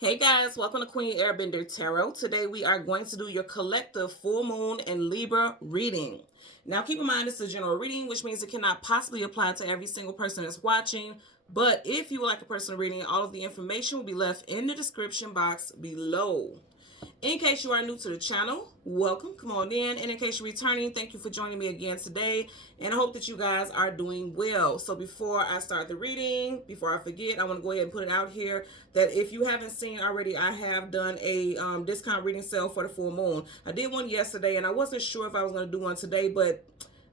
Hey guys, welcome to Queen Airbender Tarot. Today we are going to do your collective full moon and Libra reading. Now keep in mind this is a general reading, which means it cannot possibly apply to every single person that's watching. But if you would like a personal reading, all of the information will be left in the description box below. In case you are new to the channel, welcome, come on in. And in case you're returning, thank you for joining me again today. And I hope that you guys are doing well. So before I start the reading, before I forget, I want to go ahead and put it out here that if you haven't seen already, I have done a discount reading sale for the full moon. I did one yesterday and I wasn't sure if I was going to do one today, but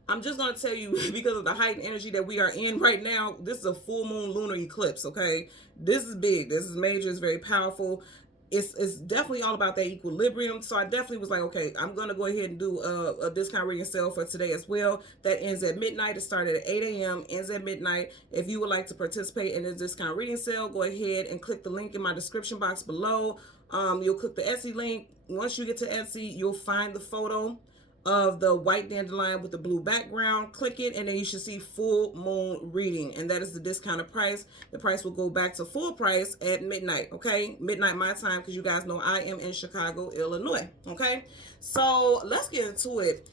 I'm just going to tell you, because of the heightened energy that we are in right now, this is a full moon lunar eclipse, okay? This is big. This is major. It's very powerful. It's definitely all about that equilibrium. So I definitely was like, okay, I'm going to go ahead and do a discount reading sale for today as well. That ends at midnight. It started at 8 a.m., ends at midnight. If you would like to participate in this discount reading sale, go ahead and click the link in my description box below. You'll click the Etsy link. Once you get to Etsy, you'll find the photo of the white dandelion with the blue background. Click it and then you should see full moon reading, and that is the discounted price. The price will go back to full price at midnight, okay? Midnight my time, because you guys know I am in Chicago, Illinois, okay? So let's get into it.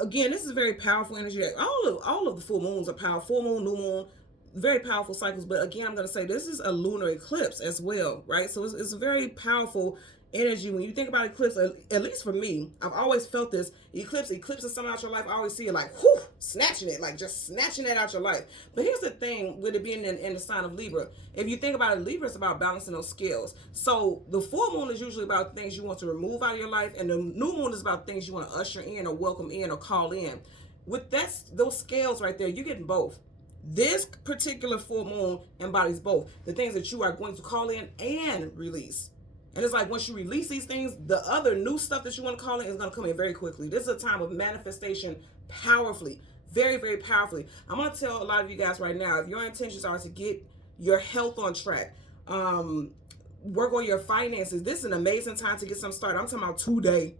Again, this is very powerful energy. All of the full moons are powerful. Full moon, new moon, very powerful cycles. But again, I'm going to say this is a lunar eclipse as well, right? So it's a very powerful energy. When you think about eclipse, at least for me, I've always felt this eclipsing something out your life. I always see it like, whoo, snatching it, like just snatching it out your life. But here's the thing with it being in the sign of Libra. If you think about it, Libra is about balancing those scales. So the full moon is usually about things you want to remove out of your life, and the new moon is about things you want to usher in or welcome in or call in. With those scales right there, you're getting both. This particular full moon embodies both the things that you are going to call in and release. And it's like once you release these things, the other new stuff that you want to call in is going to come in very quickly. This is a time of manifestation powerfully, very, very powerfully. I'm going to tell a lot of you guys right now, if your intentions are to get your health on track, work on your finances, this is an amazing time to get some started. I'm talking about today.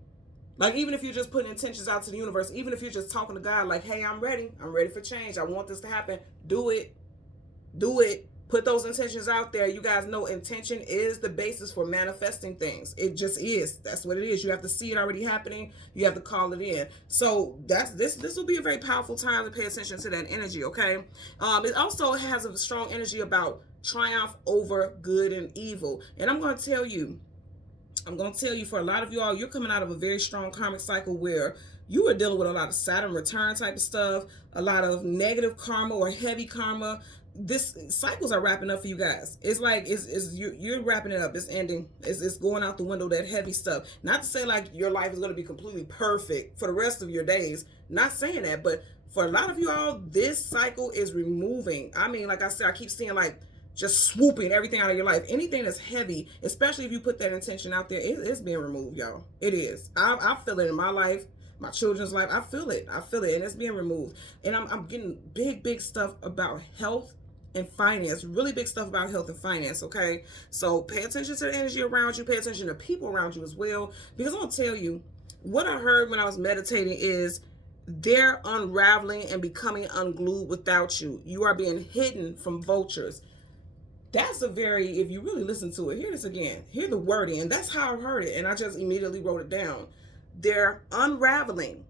Like, even if you're just putting intentions out to the universe, even if you're just talking to God like, hey, I'm ready for change. I want this to happen. Do it. Do it. Put those intentions out there. You guys know intention is the basis for manifesting things. It just is. That's what it is. You have to see it already happening. You have to call it in. So this will be a very powerful time to pay attention to that energy, okay? It also has a strong energy about triumph over good and evil. And I'm going to tell you for a lot of you all, you're coming out of a very strong karmic cycle where you are dealing with a lot of Saturn return type of stuff, a lot of negative karma or heavy karma. This cycles are wrapping up for you guys. It's like you're wrapping it up. It's ending. It's going out the window, that heavy stuff. Not to say like your life is going to be completely perfect for the rest of your days. Not saying that, but for a lot of you all, this cycle is removing. I mean, like I said, I keep seeing like just swooping everything out of your life. Anything that's heavy, especially if you put that intention out there, it's being removed, y'all. It is. I feel it in my life, my children's life. I feel it, and it's being removed. And I'm getting big stuff about health and finance, really big stuff about health and finance, okay? So pay attention to the energy around you, pay attention to people around you as well, because I'm gonna tell you, what I heard when I was meditating is they're unraveling and becoming unglued without you. You are being hidden from vultures. That's a very, if you really listen to it, hear this again, hear the wording, and that's how I heard it, and I just immediately wrote it down. They're unraveling.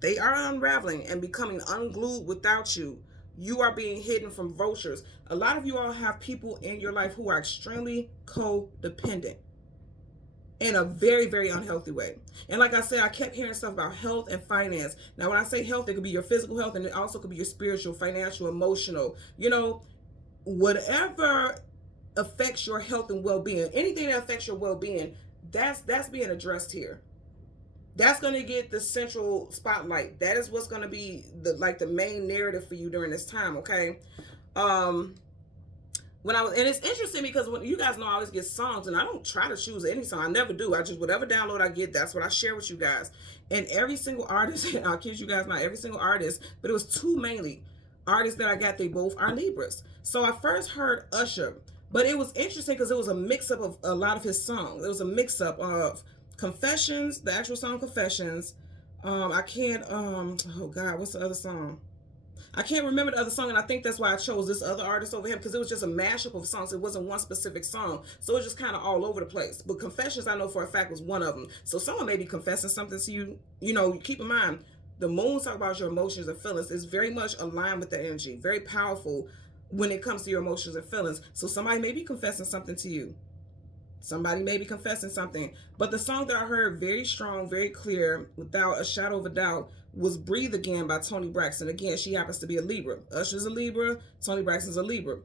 They are unraveling and becoming unglued without you. You are being hidden from vultures. A lot of you all have people in your life who are extremely codependent in a very, very unhealthy way. And like I said, I kept hearing stuff about health and finance. Now, when I say health, it could be your physical health, and it also could be your spiritual, financial, emotional, whatever affects your health and well-being, anything that affects your well-being, that's being addressed here. That's going to get the central spotlight. That is what's going to be the main narrative for you during this time, okay? And it's interesting because when you guys know I always get songs, and I don't try to choose any song. I never do. I just, whatever download I get, that's what I share with you guys. And every single artist, and I'll kid you guys not every single artist, but it was two mainly artists that I got, they both are Libras. So I first heard Usher, but it was interesting because it was a mix-up of a lot of his songs. It was a mix-up of Confessions, the actual song Confessions. I can't, oh God, what's the other song? I can't remember the other song, and I think that's why I chose this other artist over him, because it was just a mashup of songs. It wasn't one specific song, so it's just kind of all over the place. But Confessions, I know for a fact, was one of them. So someone may be confessing something to you. You know, keep in mind, the moon talk about your emotions and feelings is very much aligned with the energy, very powerful when it comes to your emotions and feelings. So somebody may be confessing something to you. Somebody may be confessing something. But the song that I heard very strong, very clear, without a shadow of a doubt, was Breathe Again by Toni Braxton. Again, she happens to be a Libra. Usher's a Libra. Toni Braxton's a Libra.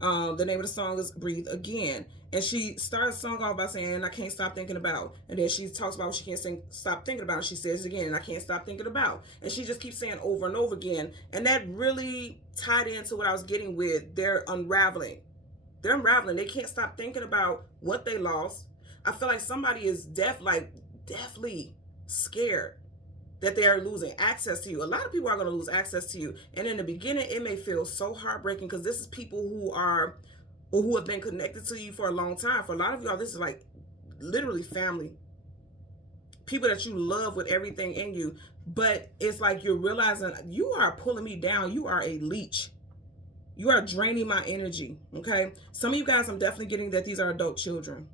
The name of the song is Breathe Again. And she starts the song off by saying, I can't stop thinking about. And then she talks about what she can't stop thinking about. And she says it again, and I can't stop thinking about. And she just keeps saying over and over again. And that really tied into what I was getting with their unraveling. They're unraveling. They can't stop thinking about what they lost. I feel like somebody is definitely scared that they are losing access to you. A lot of people are going to lose access to you. And in the beginning, it may feel so heartbreaking, because this is people who are, or who have been connected to you for a long time. For a lot of y'all, this is like literally family. People that you love with everything in you. But it's like you're realizing, you are pulling me down. You are a leech. You are draining my energy, okay? Some of you guys, I'm definitely getting that these are adult children.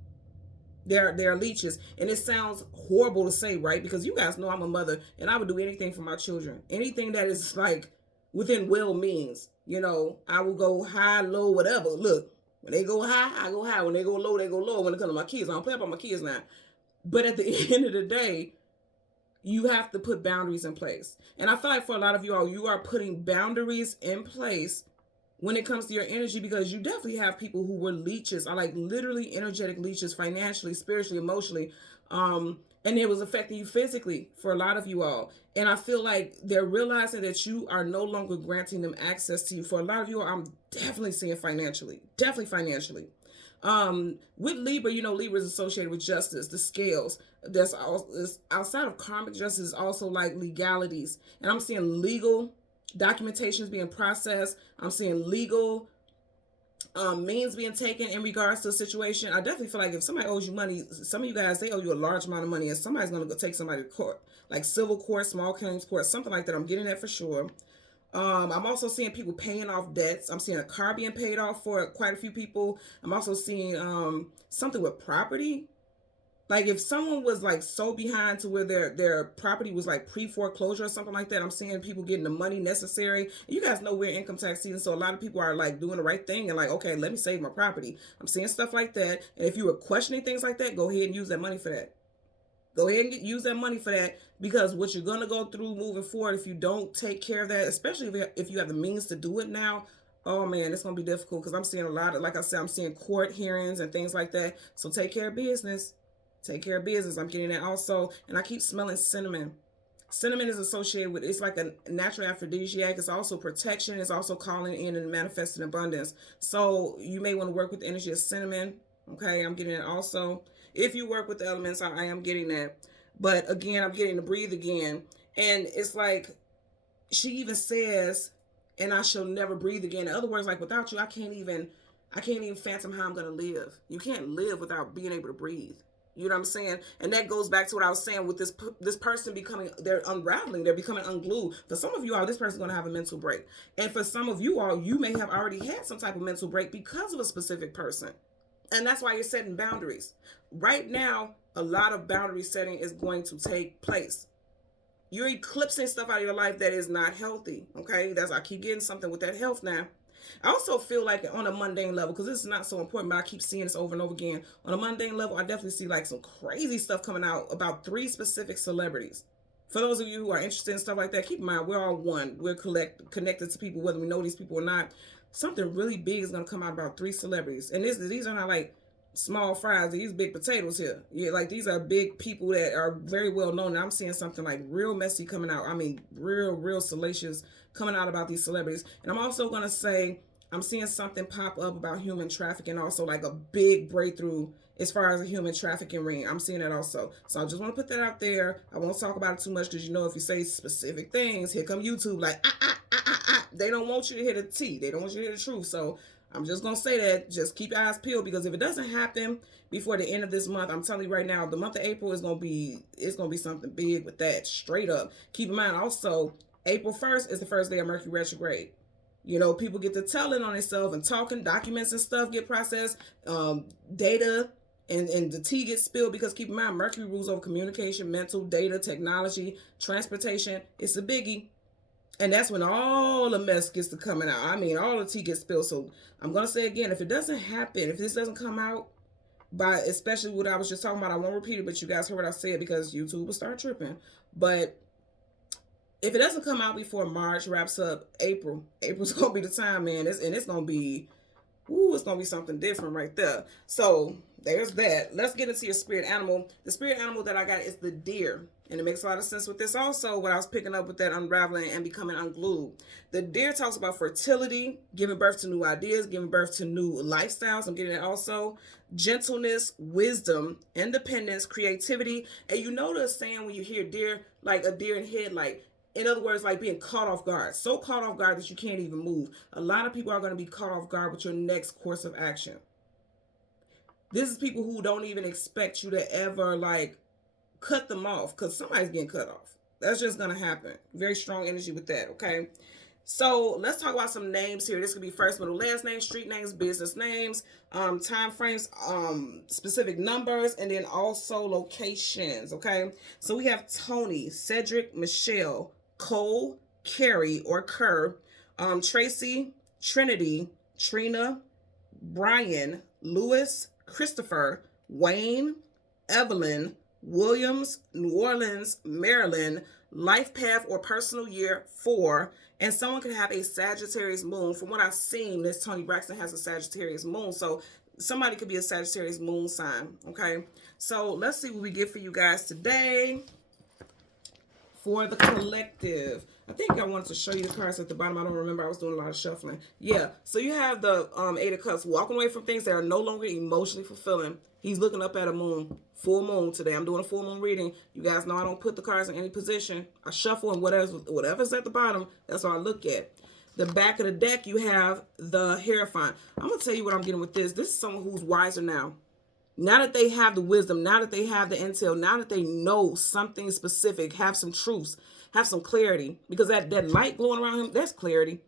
They're leeches. And it sounds horrible to say, right? Because you guys know I'm a mother, and I would do anything for my children. Anything that is like within well means. You know, I will go high, low, whatever. Look, when they go high, I go high. When they go low, they go low. When it comes to my kids, I don't play about my kids now. But at the end of the day, you have to put boundaries in place. And I feel like for a lot of you all, you are putting boundaries in place when it comes to your energy, because you definitely have people who were leeches, are like literally energetic leeches, financially, spiritually, emotionally, and it was affecting you physically for a lot of you all. And I feel like they're realizing that you are no longer granting them access to you. For a lot of you all, I'm definitely seeing financially. With Libra, you know, Libra is associated with justice, the scales. There's outside of karmic justice, also like legalities, and I'm seeing legal documentations being processed. I'm seeing legal means being taken in regards to a situation. I definitely feel like if somebody owes you money, some of you guys, they owe you a large amount of money, and somebody's going to go take somebody to court, like civil court, small claims court, something like that. I'm getting that for sure. I'm also seeing people paying off debts. I'm seeing a car being paid off for quite a few people. I'm also seeing something with property. Like if someone was like so behind to where their property was like pre-foreclosure or something like that, I'm seeing people getting the money necessary. You guys know we're income tax season, so a lot of people are like doing the right thing and like, okay, let me save my property. I'm seeing stuff like that. And if you were questioning things like that, go ahead and use that money for that. Go ahead and use that money for that, because what you're going to go through moving forward, if you don't take care of that, especially if you have the means to do it now, oh man, it's going to be difficult, because I'm seeing a lot of, like I said, I'm seeing court hearings and things like that. So take care of business. Take care of business. I'm getting that also. And I keep smelling cinnamon. Cinnamon is associated with, it's like a natural aphrodisiac. It's also protection. It's also calling in and manifesting abundance. So you may want to work with the energy of cinnamon. Okay, I'm getting it also. If you work with the elements, I am getting that. But again, I'm getting to Breathe Again. And it's like, she even says, and I shall never breathe again. In other words, like without you, I can't even fathom how I'm going to live. You can't live without being able to breathe. You know what I'm saying? And that goes back to what I was saying with this person becoming, they're unraveling, they're becoming unglued. For some of you all, this person's going to have a mental break. And for some of you all, you may have already had some type of mental break because of a specific person. And that's why you're setting boundaries. Right now, a lot of boundary setting is going to take place. You're eclipsing stuff out of your life that is not healthy. Okay? I keep getting something with that health now. I also feel like on a mundane level, because this is not so important, but I keep seeing this over and over again. On a mundane level, I definitely see like some crazy stuff coming out about 3 specific celebrities. For those of you who are interested in stuff like that, keep in mind, we're all one. We're connected to people, whether we know these people or not. Something really big is going to come out about 3 celebrities. And these are not like small fries. These big potatoes here. Yeah, like these are big people that are very well known. And I'm seeing something like real messy coming out. I mean, real salacious coming out about these celebrities. And I'm also going to say, I'm seeing something pop up about human trafficking, also like a big breakthrough as far as a human trafficking ring. I'm seeing that also. So I just want to put that out there. I won't talk about it too much, because you know if you say specific things, here come YouTube like, They don't want you to hear the tea. They don't want you to hear the truth. So I'm just going to say that. Just keep your eyes peeled, because if it doesn't happen before the end of this month, I'm telling you right now, the month of April is going to be something big with that, straight up. Keep in mind also, April 1st is the first day of Mercury retrograde. You know, people get to telling on themselves and talking, documents and stuff get processed, data and the tea gets spilled, because keep in mind, Mercury rules over communication, mental, data, technology, transportation. It's a biggie. And that's when all the mess gets to coming out. I mean, all the tea gets spilled. So I'm going to say again, if it doesn't happen, if this doesn't come out by, especially what I was just talking about, I won't repeat it, but you guys heard what I said because YouTube will start tripping. But if it doesn't come out before March wraps up, April's going to be the time, man. It's going to be, it's going to be something different right there. So there's that. Let's get into your spirit animal. The spirit animal that I got is the deer. And it makes a lot of sense with this also, what I was picking up with that unraveling and becoming unglued. The deer talks about fertility, giving birth to new ideas, giving birth to new lifestyles. I'm getting it also. Gentleness, wisdom, independence, creativity. And you know the saying when you hear deer, like a deer in head, like, in other words, like being caught off guard. So caught off guard that you can't even move. A lot of people are going to be caught off guard with your next course of action. This is people who don't even expect you to ever, like, cut them off, because somebody's getting cut off. That's just going to happen. Very strong energy with that, okay? So let's talk about some names here. This could be first, middle, last names, street names, business names, time frames, specific numbers, and then also locations, okay? So we have Tony, Cedric, Michelle, Cole, Carrie or Kerr, Tracy, Trinity, Trina, Brian, Lewis, Christopher, Wayne, Evelyn, Williams, New Orleans, Maryland, life path or personal year 4, and someone could have a Sagittarius moon. From what I've seen, this Tony Braxton has a Sagittarius moon, so somebody could be a Sagittarius moon sign, okay? So let's see what we get for you guys today for the collective. I think I wanted to show you the cards at the bottom. I don't remember. I was doing a lot of shuffling. Yeah, so you have the 8 of Cups, walking away from things that are no longer emotionally fulfilling. He's looking up at a moon, full moon today. I'm doing a full moon reading. You guys know I don't put the cards in any position. I shuffle, and whatever's at the bottom, that's what I look at. The back of the deck, you have the Hierophant. I'm going to tell you what I'm getting with this. This is someone who's wiser now. Now that they have the wisdom, now that they have the intel, now that they know something specific, have some truths, have some clarity, because that light glowing around him, that's clarity.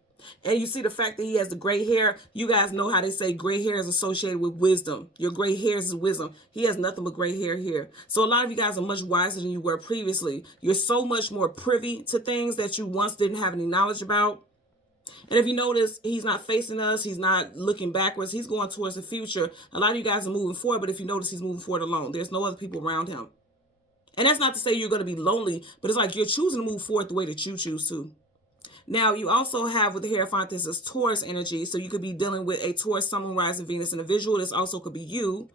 And you see the fact that he has the gray hair. You guys know how they say gray hair is associated with wisdom. Your gray hairs is wisdom. He has nothing but gray hair here. So a lot of you guys are much wiser than you were previously. You're so much more privy to things that you once didn't have any knowledge about. And if you notice, he's not facing us. He's not looking backwards. He's going towards the future. A lot of you guys are moving forward, but if you notice, he's moving forward alone. There's no other people around him. And that's not to say you're going to be lonely, but it's like you're choosing to move forward the way that you choose to. Now, you also have with the Hierophant, this is Taurus energy. So you could be dealing with a Taurus, Sun, Moon, Rising, Venus individual. This also could be you.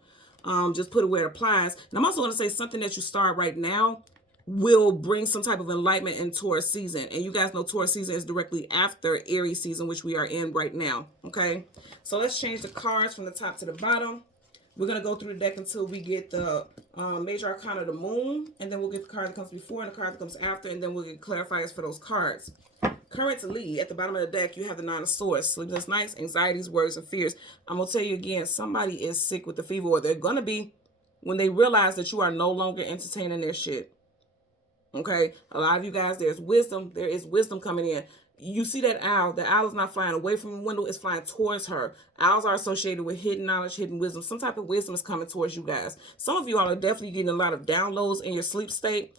Just put it where it applies. And I'm also going to say something that you start right now will bring some type of enlightenment in Taurus season. And you guys know Taurus season is directly after Aries season, which we are in right now. Okay, so let's change the cards from the top to the bottom. We're going to go through the deck until we get the major arcana of the moon, and then we'll get the card that comes before and the card that comes after, and then we'll get clarifiers for those cards. Currently, at the bottom of the deck, you have the 9 of Swords, sleepless nights, anxieties, worries, and fears. I'm going to tell you again, somebody is sick with the fever, or they're going to be when they realize that you are no longer entertaining their shit. Okay, a lot of you guys, there's wisdom. There is wisdom coming in. You see that owl. The owl is not flying away from the window. It's flying towards her. Owls are associated with hidden knowledge, hidden wisdom. Some type of wisdom is coming towards you guys. Some of you all are definitely getting a lot of downloads in your sleep state.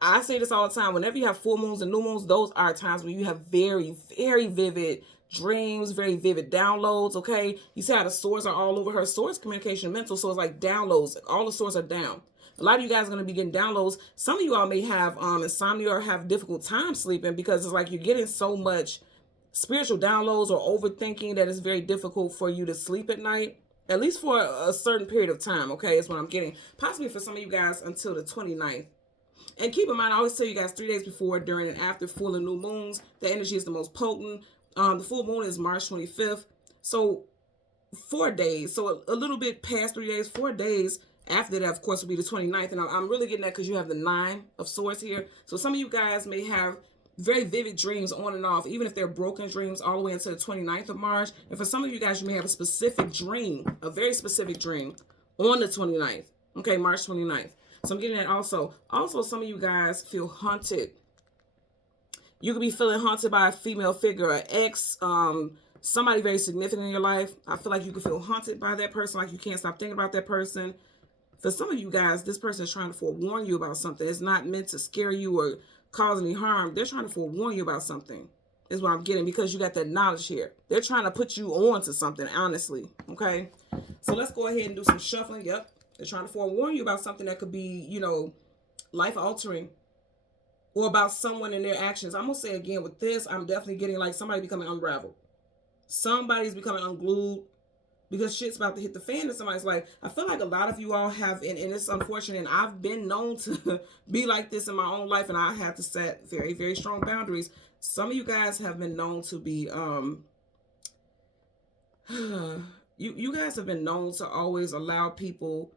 I say this all the time. Whenever you have full moons and new moons, those are times when you have very, very vivid dreams, very vivid downloads, okay? You see how the swords are all over her. Swords, communication, mental, so it's like downloads. All the swords are down. A lot of you guys are going to be getting downloads. Some of you all may have insomnia or have difficult time sleeping because it's like you're getting so much spiritual downloads or overthinking that it's very difficult for you to sleep at night, at least for a certain period of time, okay, is what I'm getting. Possibly for some of you guys until the 29th. And keep in mind, I always tell you guys 3 days before, during, and after full and new moons, the energy is the most potent. The full moon is March 25th. So 4 days, so a little bit past 3 days, 4 days after that, of course, will be the 29th. And I'm really getting that because you have the 9 of Swords here. So some of you guys may have very vivid dreams on and off, even if they're broken dreams, all the way until the 29th of March. And for some of you guys, you may have a specific dream, a very specific dream on the 29th. Okay, March 29th. So I'm getting that also. Also, some of you guys feel haunted. You could be feeling haunted by a female figure, an ex, somebody very significant in your life. I feel like you could feel haunted by that person, like you can't stop thinking about that person. For some of you guys, this person is trying to forewarn you about something. It's not meant to scare you or cause any harm. They're trying to forewarn you about something, is what I'm getting, because you got that knowledge here. They're trying to put you on to something, honestly. Okay? So let's go ahead and do some shuffling. Yep. They're trying to forewarn you about something that could be, you know, life-altering, or about someone and their actions. I'm going to say again with this, I'm definitely getting like somebody becoming unraveled. Somebody's becoming unglued, because shit's about to hit the fan in somebody's life. I feel like a lot of you all have, and it's unfortunate, and I've been known to be like this in my own life, and I have to set very, very strong boundaries. Some of you guys have been known to be, you guys have been known to always allow people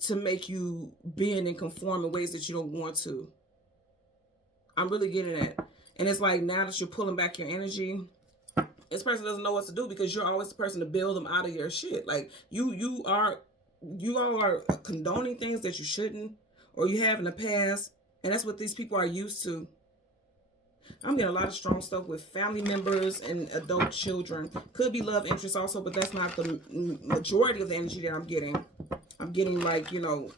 to make you bend and conform in ways that you don't want to. I'm really getting at. And it's like, now that you're pulling back your energy, this person doesn't know what to do, because you're always the person to bail them out of your shit. Like, you all are condoning things that you shouldn't, or you have in the past, and that's what these people are used to. I'm getting a lot of strong stuff with family members and adult children. Could be love interests also, but that's not the majority of the energy that I'm getting. I'm getting, like, you know,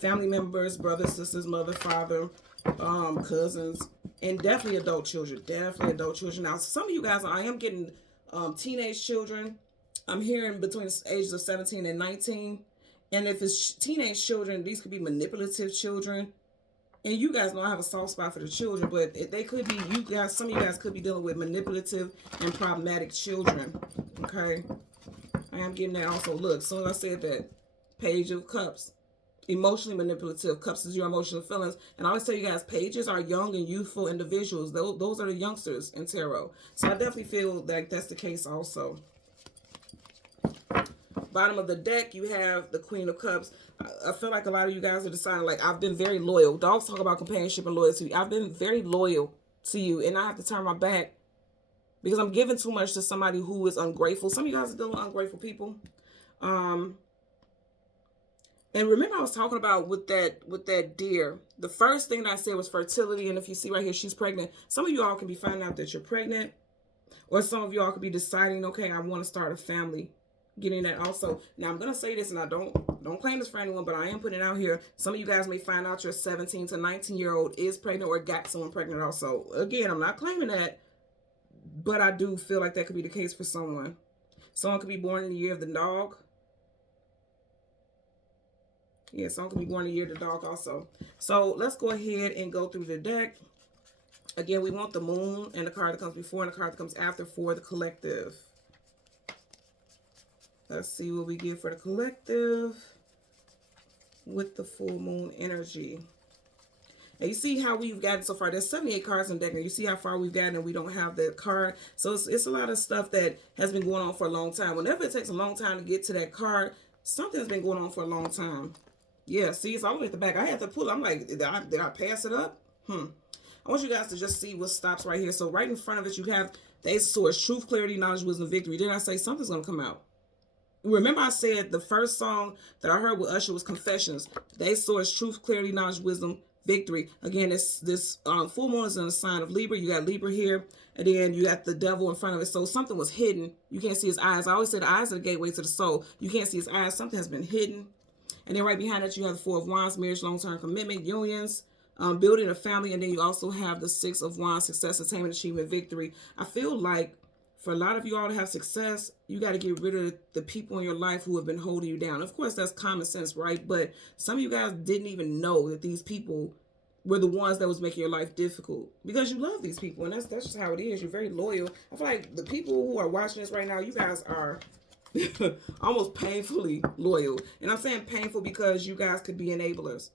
family members, brothers, sisters, mother, father, cousins, and definitely adult children. Definitely adult children. Now, some of you guys, I am getting teenage children. I'm hearing between the ages of 17 and 19. And if it's teenage children, these could be manipulative children. And you guys know I have a soft spot for the children, but they could be, you guys, some of you guys could be dealing with manipulative and problematic children. Okay? I am getting that also. Look, as soon as I said that, Page of Cups. Emotionally manipulative. Cups is your emotional feelings. And I always tell you guys, pages are young and youthful individuals. Those are the youngsters in tarot. So I definitely feel like that's the case also. Bottom of the deck, you have the Queen of Cups. I feel like a lot of you guys are deciding, like, I've been very loyal. Dogs talk about companionship and loyalty. I've been very loyal to you, and I have to turn my back because I'm giving too much to somebody who is ungrateful. Some of you guys are dealing with ungrateful people. And remember I was talking about with that deer, the first thing that I said was fertility. And if you see right here, she's pregnant. Some of you all can be finding out that you're pregnant. Or some of you all could be deciding, okay, I want to start a family. Getting that also. Now, I'm going to say this, and I don't claim this for anyone, but I am putting it out here. Some of you guys may find out your 17 to 19-year-old is pregnant or got someone pregnant also. Again, I'm not claiming that, but I do feel like that could be the case for someone. Someone could be born in the year of the dog. Yeah, someone could be born in the year of the dog also. So let's go ahead and go through the deck. Again, we want the moon and the card that comes before and the card that comes after for the collective. Let's see what we get for the collective with the full moon energy. And you see how we've gotten so far. There's 78 cards in the deck, and you see how far we've gotten, and we don't have that card. So it's a lot of stuff that has been going on for a long time. Whenever it takes a long time to get to that card, something's been going on for a long time. Yeah, see, it's all the way at the back. I had to pull it. I'm like, did I pass it up? I want you guys to just see what stops right here. So right in front of it, you have the Ace of Swords, truth, clarity, knowledge, wisdom, victory. Didn't I say something's going to come out? Remember I said the first song that I heard with Usher was Confessions. The Ace of Swords, truth, clarity, knowledge, wisdom, victory. Again, this full moon is in the sign of Libra. You got Libra here, and then you got the devil in front of it. So something was hidden. You can't see his eyes. I always say the eyes are the gateway to the soul. You can't see his eyes. Something has been hidden. And then right behind that, you have the Four of Wands, marriage, long-term commitment, unions, building a family. And then you also have the Six of Wands, success, attainment, achievement, victory. I feel like for a lot of you all to have success, you got to get rid of the people in your life who have been holding you down. Of course, that's common sense, right? But some of you guys didn't even know that these people were the ones that was making your life difficult, because you love these people. And that's just how it is. You're very loyal. I feel like the people who are watching this right now, you guys are almost painfully loyal. And I'm saying painful because you guys could be enablers.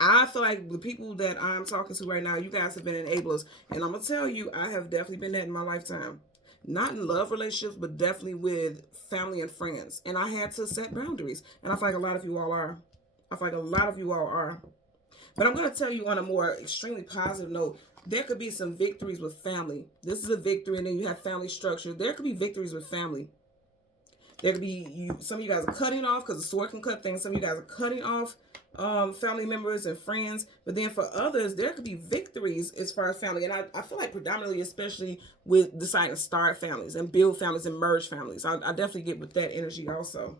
I feel like the people that I'm talking to right now, you guys have been enablers. And I'm going to tell you, I have definitely been that in my lifetime. Not in love relationships, but definitely with family and friends. And I had to set boundaries. And I feel like a lot of you all are. I feel like a lot of you all are. But I'm going to tell you on a more extremely positive note, there could be some victories with family. This is a victory, and then you have family structure. There could be victories with family. There could be some of you guys are cutting off, because the sword can cut things. Some of you guys are cutting off family members and friends. But then for others, there could be victories as far as family. And I feel like predominantly, especially with deciding to start families and build families and merge families. I definitely get with that energy also.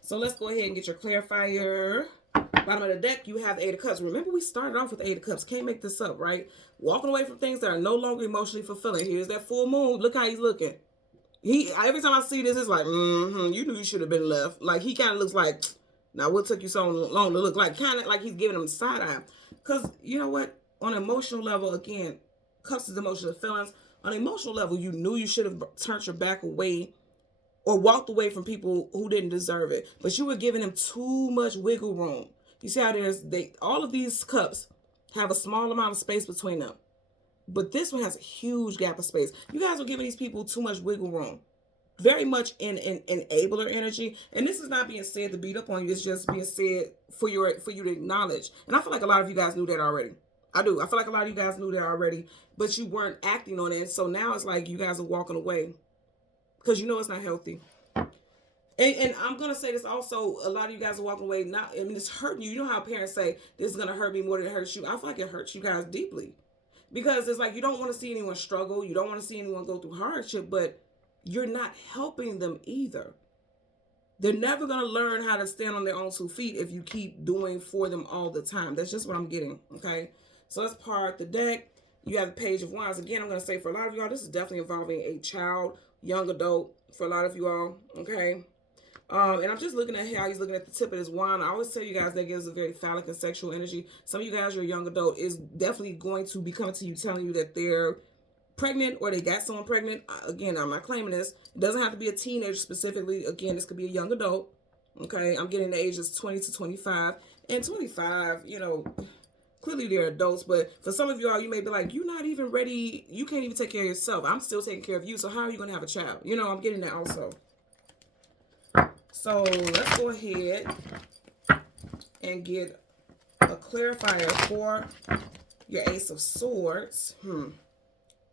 So let's go ahead and get your clarifier. Bottom of the deck, you have the Eight of Cups. Remember, we started off with the Eight of Cups. Can't make this up, right? Walking away from things that are no longer emotionally fulfilling. Here's that full moon. Look how he's looking. Every time I see this, it's like, you knew you should have been left. Like, he kind of looks like, now what took you so long to look? Like, kind of like he's giving him side eye. Because, you know what? On an emotional level, again, Cups is emotional feelings. On an emotional level, you knew you should have turned your back away or walked away from people who didn't deserve it. But you were giving them too much wiggle room. You see how all of these cups have a small amount of space between them. But this one has a huge gap of space. You guys are giving these people too much wiggle room. Very much in enabler energy. And this is not being said to beat up on you. It's just being said for you to acknowledge. And I feel like a lot of you guys knew that already. I do. I feel like a lot of you guys knew that already. But you weren't acting on it. So now it's like you guys are walking away. Because you know it's not healthy. And I'm going to say this also. A lot of you guys are walking away. It's hurting you. You know how parents say, this is going to hurt me more than it hurts you. I feel like it hurts you guys deeply. Because it's like you don't want to see anyone struggle. You don't want to see anyone go through hardship. But you're not helping them either. They're never going to learn how to stand on their own 2 feet if you keep doing for them all the time. That's just what I'm getting. Okay. So let's part the deck. You have the Page of Wands. Again, I'm going to say for a lot of y'all, this is definitely involving a child, young adult for a lot of you all. Okay. And I'm just looking at how he's looking at the tip of his wand. I always tell you guys that gives a very phallic and sexual energy. Some of you guys, your young adult is definitely going to be coming to you telling you that they're pregnant or they got someone pregnant. Again, I'm not claiming this. It doesn't have to be a teenager specifically. Again, this could be a young adult. Okay, I'm getting the ages 20 to 25. And 25, you know, clearly they're adults. But for some of y'all, you may be like, you're not even ready. You can't even take care of yourself. I'm still taking care of you. So how are you going to have a child? You know, I'm getting that also. So let's go ahead and get a clarifier for your Ace of Swords.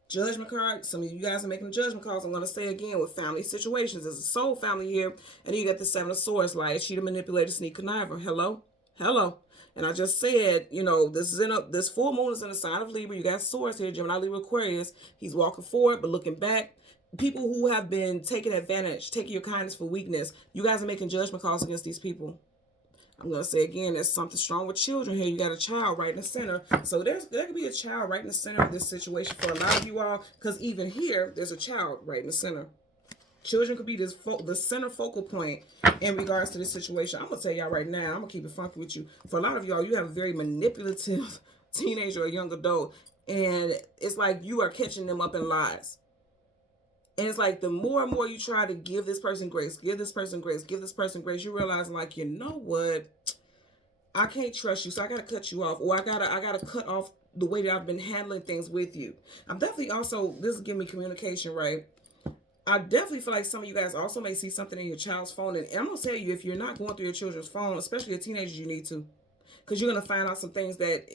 Judgment card. Some of you guys are making judgment calls. I'm going to say again with family situations. There's a soul family here. And then you got the Seven of Swords. Liar, cheater, manipulator, sneak, conniver. Hello? Hello. And I just said, you know, this full moon is in the sign of Libra. You got swords here. Gemini, Libra, Aquarius. He's walking forward but looking back. People who have been taking advantage, taking your kindness for weakness, you guys are making judgment calls against these people. I'm going to say again, there's something strong with children here. You got a child right in the center. So there could be a child right in the center of this situation for a lot of you all. Because even here, there's a child right in the center. Children could be the center focal point in regards to this situation. I'm going to tell y'all right now, I'm going to keep it funky with you. For a lot of y'all, you have a very manipulative teenager or young adult. And it's like you are catching them up in lies. And it's like the more and more you try to give this person grace, give this person grace, give this person grace, you realize like, you know what? I can't trust you, so I got to cut you off. Or I gotta cut off the way that I've been handling things with you. I'm definitely also, this is giving me communication, right? I definitely feel like some of you guys also may see something in your child's phone. And I'm going to tell you, if you're not going through your children's phone, especially a teenager, you need to. Because you're going to find out some things that,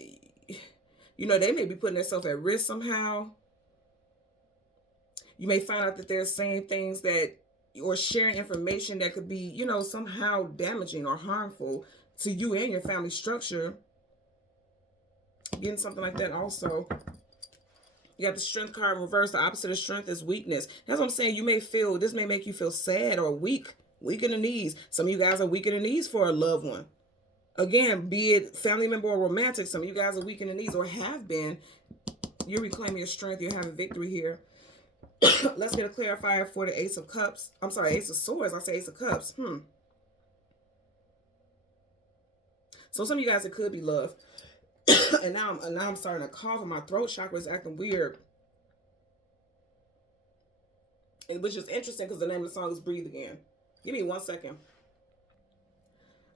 you know, they may be putting themselves at risk somehow. You may find out that they're saying things that, or sharing information that could be, you know, somehow damaging or harmful to you and your family structure. Getting something like that also. You got the Strength card in reverse. The opposite of strength is weakness. That's what I'm saying. You may feel, this may make you feel sad or weak in the knees. Some of you guys are weak in the knees for a loved one. Again, be it family member or romantic, some of you guys are weak in the knees or have been. You're reclaiming your strength. You're having victory here. Let's get a clarifier for the Ace of Cups. I'm sorry, Ace of Swords. I say Ace of Cups. So some of you guys, it could be love. and now I'm starting to cough and my throat chakra is acting weird. Which is interesting because the name of the song is Breathe Again. Give me 1 second.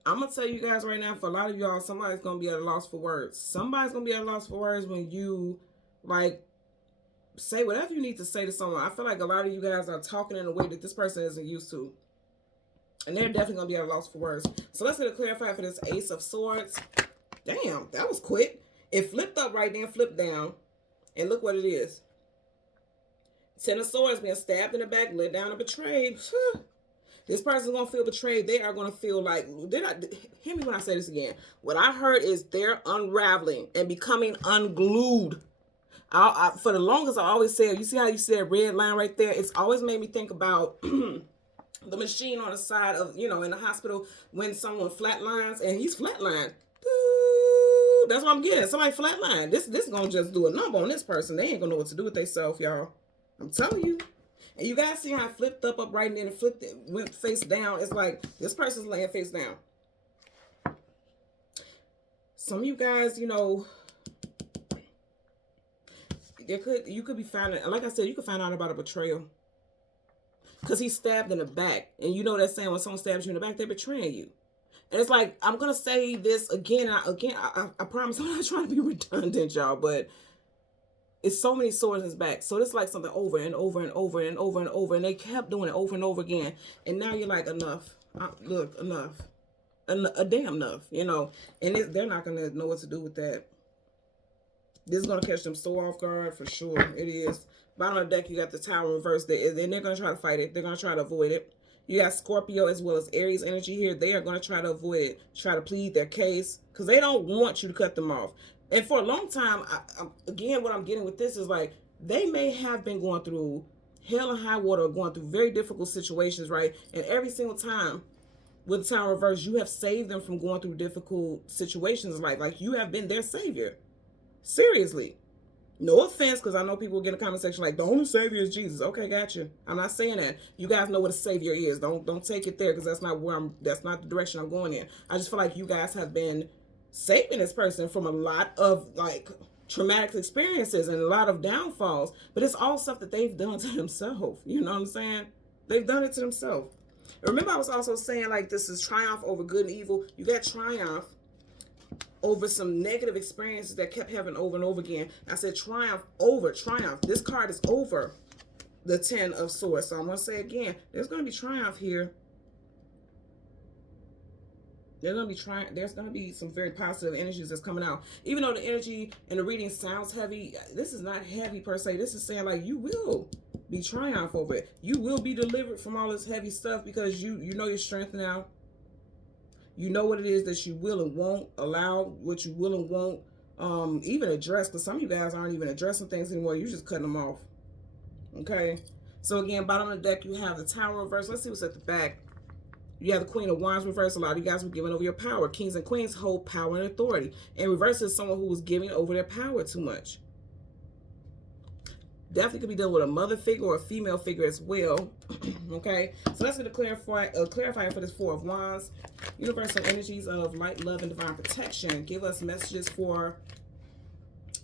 I'm going to tell you guys right now, for a lot of y'all, somebody's going to be at a loss for words. Somebody's going to be at a loss for words when you, like, say whatever you need to say to someone. I feel like a lot of you guys are talking in a way that this person isn't used to. And they're definitely going to be at a loss for words. So let's get a clarifier for this Ace of Swords. Damn, that was quick. It flipped up right then, flipped down. And look what it is. Ten of Swords, being stabbed in the back, let down and betrayed. This person's going to feel betrayed. They are going to feel like, hear me when I say this again. What I heard is they're unraveling and becoming unglued. For the longest, I always said, you see how you said red line right there? It's always made me think about the machine on the side of, in the hospital when someone flatlines and he's flatlined. That's what I'm getting. Somebody flatline. This is going to just do a number on this person. They ain't going to know what to do with themselves, y'all. I'm telling you. And you guys see how I flipped up right, and then it flipped it, went face down. It's like this person's laying face down. Some of you guys, you could be finding, like I said, you could find out about a betrayal. Because he's stabbed in the back. And you know that saying, when someone stabs you in the back, they're betraying you. And it's like, I'm going to say this again. I promise I'm not trying to be redundant, y'all. But it's so many swords in his back. So it's like something over and over and over and over and over. And they kept doing it over and over again. And now you're like, enough. Look, enough. A damn enough, And they're not going to know what to do with that. This is going to catch them so off guard for sure. It is. Bottom of the deck, you got the Tower reversed. And they're going to try to fight it. They're going to try to avoid it. You got Scorpio as well as Aries energy here. They are going to try to avoid it. Try to plead their case. Because they don't want you to cut them off. And for a long time, again, what I'm getting with this is like, they may have been going through hell and high water, or going through very difficult situations, right? And every single time with the Tower reverse, you have saved them from going through difficult situations. Like you have been their savior. Seriously. No offense, because I know people get in the comment section like, the only savior is Jesus. Okay, gotcha. I'm not saying that. You guys know what a savior is. Don't take it there, because that's not the direction I'm going in. I just feel like you guys have been saving this person from a lot of like traumatic experiences and a lot of downfalls, but it's all stuff that they've done to themselves. You know what I'm saying? They've done it to themselves. Remember, I was also saying like this is triumph over good and evil. You got triumph over some negative experiences that kept having over and over again. I said triumph over triumph. This card is over the 10 of Swords. So I'm going to say again, there's going to be triumph here. There's going to be some very positive energies that's coming out. Even though the energy and the reading sounds heavy, this is not heavy per se. This is saying like you will be triumph over it. You will be delivered from all this heavy stuff, because you know your strength now. You know what it is that you will and won't allow, what you will and won't even address, because some of you guys aren't even addressing things anymore. You're just cutting them off. Okay? So again, bottom of the deck, you have the Tower reverse. Let's see what's at the back. You have the Queen of Wands reverse. A lot of you guys were giving over your power. Kings and queens hold power and authority. And reverse is someone who was giving over their power too much. Definitely could be dealing with a mother figure or a female figure as well. Okay, so let's get a clarifier for this Four of Wands. Universal energies of light, love, and divine protection. Give us messages for,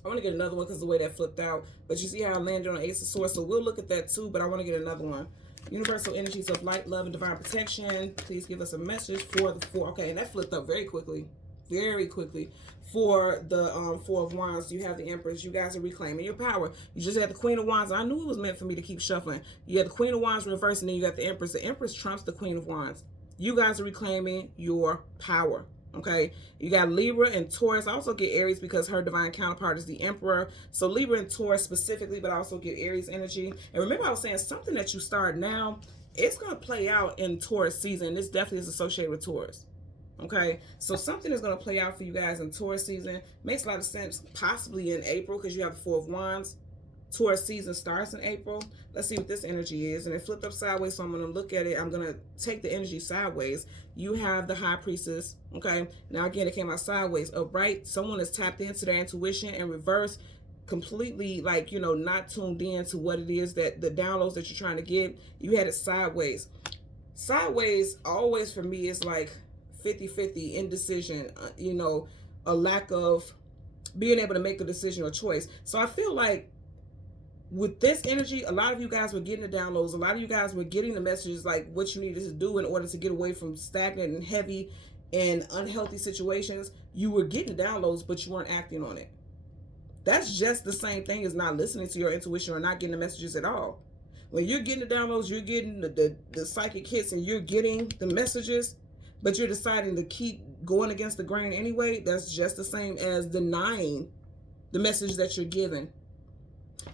I want to get another one because the way that flipped out. But you see how I landed on Ace of Swords, so we'll look at that too, but I want to get another one. Universal energies of light, love, and divine protection. Please give us a message for the four. Okay, and that flipped up very quickly. Very quickly. For the Four of Wands, you have the Empress. You guys are reclaiming your power. You just had the Queen of Wands. I knew it was meant for me to keep shuffling. You had the Queen of Wands reversed, and then you got the Empress. The Empress trumps the Queen of Wands. You guys are reclaiming your power. Okay, you got Libra and Taurus. I also get Aries because her divine counterpart is the Emperor. So Libra and Taurus specifically, but I also get Aries energy. And remember, I was saying something that you start now, it's going to play out in Taurus season. This definitely is associated with Taurus. Okay, so something is going to play out for you guys in Taurus season. Makes a lot of sense, possibly in April, because you have the Four of Wands. Taurus season starts in April. Let's see what this energy is. And it flipped up sideways, so I'm going to look at it. I'm going to take the energy sideways. You have the High Priestess. Okay, now again, it came out sideways. Upright, someone is tapped into their intuition, and reverse, completely like, you know, not tuned in to what it is that the downloads that you're trying to get. You had it sideways. Sideways always for me is like 50-50, indecision, you know, a lack of being able to make a decision or choice. So I feel like with this energy, a lot of you guys were getting the downloads. A lot of you guys were getting the messages like what you needed to do in order to get away from stagnant and heavy and unhealthy situations. You were getting the downloads, but you weren't acting on it. That's just the same thing as not listening to your intuition or not getting the messages at all. When you're getting the downloads, you're getting the psychic hits, and you're getting the messages, but you're deciding to keep going against the grain anyway, that's just the same as denying the message that you're given.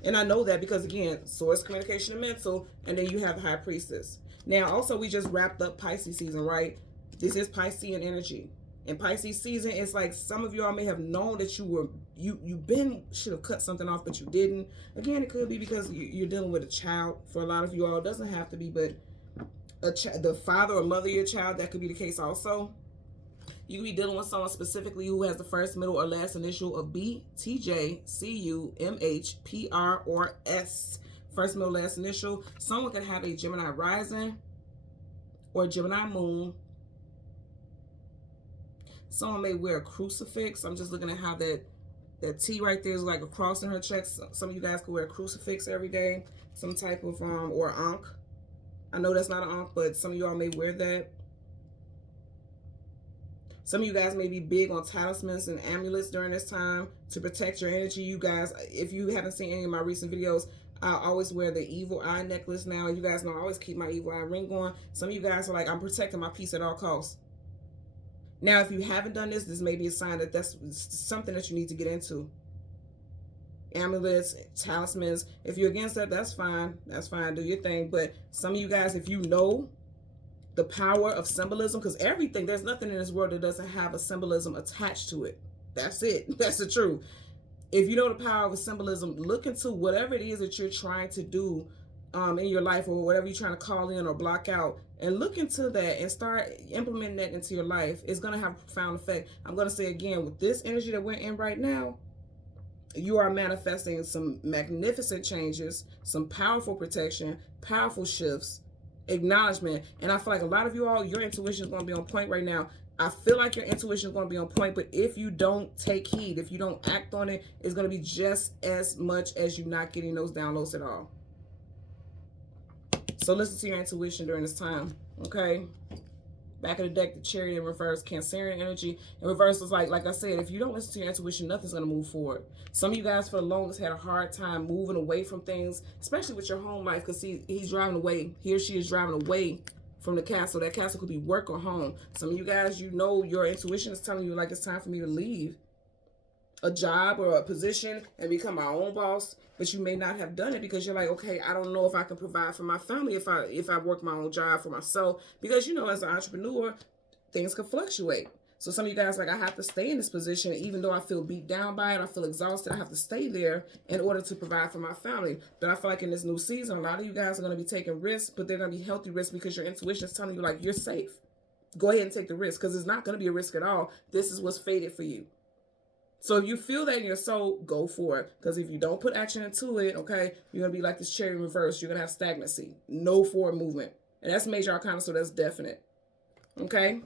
And I know that because, again, source, communication, and mental, and then you have the High Priestess. Now, also, we just wrapped up Pisces season, right? This is Piscean energy. In Pisces season, it's like some of y'all may have known that should have cut something off, but you didn't. Again, it could be because you're dealing with a child. For a lot of you all, it doesn't have to be, but the father or mother of your child, that could be the case also. You could be dealing with someone specifically who has the first, middle, or last initial of B, T, J, C, U, M, H, P, R, or S. First, middle, last initial. Someone could have a Gemini rising or Gemini moon. Someone may wear a crucifix. I'm just looking at how that T right there is like a cross in her chest. Some of you guys could wear a crucifix every day. Some type of, or ankh. I know that's not an ankh, but some of y'all may wear that. Some of you guys may be big on talismans and amulets during this time to protect your energy. You guys, if you haven't seen any of my recent videos, I always wear the evil eye necklace now. You guys know I always keep my evil eye ring on. Some of you guys are like, I'm protecting my peace at all costs. Now, if you haven't done this, this may be a sign that that's something that you need to get into. Amulets, talismans. If you're against that, that's fine. That's fine. Do your thing. But some of you guys, if you know the power of symbolism, because everything, there's nothing in this world that doesn't have a symbolism attached to it. That's it. That's the truth. If you know the power of a symbolism, look into whatever it is that you're trying to do in your life, or whatever you're trying to call in or block out, and look into that and start implementing that into your life. It's going to have a profound effect. I'm going to say again, with this energy that we're in right now, you are manifesting some magnificent changes, some powerful protection, powerful shifts, acknowledgement. And I feel like a lot of you all, your intuition is going to be on point right now. I feel like your intuition is going to be on point, but if you don't take heed, if you don't act on it, it's going to be just as much as you not getting those downloads at all. So listen to your intuition during this time, okay? Back of the deck, the Chariot in reverse, Cancerian energy. In reverse is like I said, if you don't listen to your intuition, nothing's going to move forward. Some of you guys for the longest had a hard time moving away from things, especially with your home life, because he's driving away. He or she is driving away from the castle. That castle could be work or home. Some of you guys, you know, your intuition is telling you like it's time for me to leave a job or a position and become my own boss, but you may not have done it because you're like, okay, I don't know if I can provide for my family if I work my own job for myself, because you know, as an entrepreneur, things can fluctuate. So some of you guys like, I have to stay in this position even though I feel beat down by it, I feel exhausted, I have to stay there in order to provide for my family. But I feel like in this new season, a lot of you guys are going to be taking risks, but they're going to be healthy risks because your intuition is telling you like, you're safe. Go ahead and take the risk, because it's not going to be a risk at all. This is what's fated for you. So if you feel that in your soul, go for it. Because if you don't put action into it, okay, you're going to be like this Chariot reverse. You're going to have stagnancy. No forward movement. And that's major arcana, so that's definite. Okay?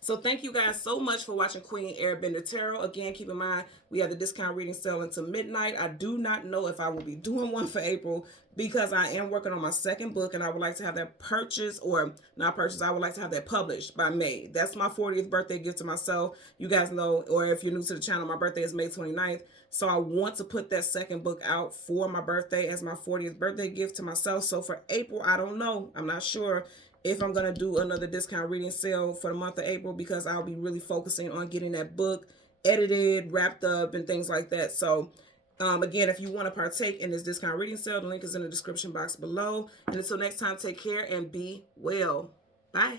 So thank you guys so much for watching Queen Airbender Tarot. Again, keep in mind, we have the discount reading sale until midnight. I do not know if I will be doing one for April because I am working on my second book and I would like to have that purchased, or not purchased, I would like to have that published by May. That's my 40th birthday gift to myself. You guys know, or if you're new to the channel, my birthday is May 29th. So I want to put that second book out for my birthday as my 40th birthday gift to myself. So for April, I don't know. I'm not sure if I'm going to do another discount reading sale for the month of April, because I'll be really focusing on getting that book edited, wrapped up, and things like that. So, again, if you want to partake in this discount reading sale, the link is in the description box below. And until next time, take care and be well. Bye.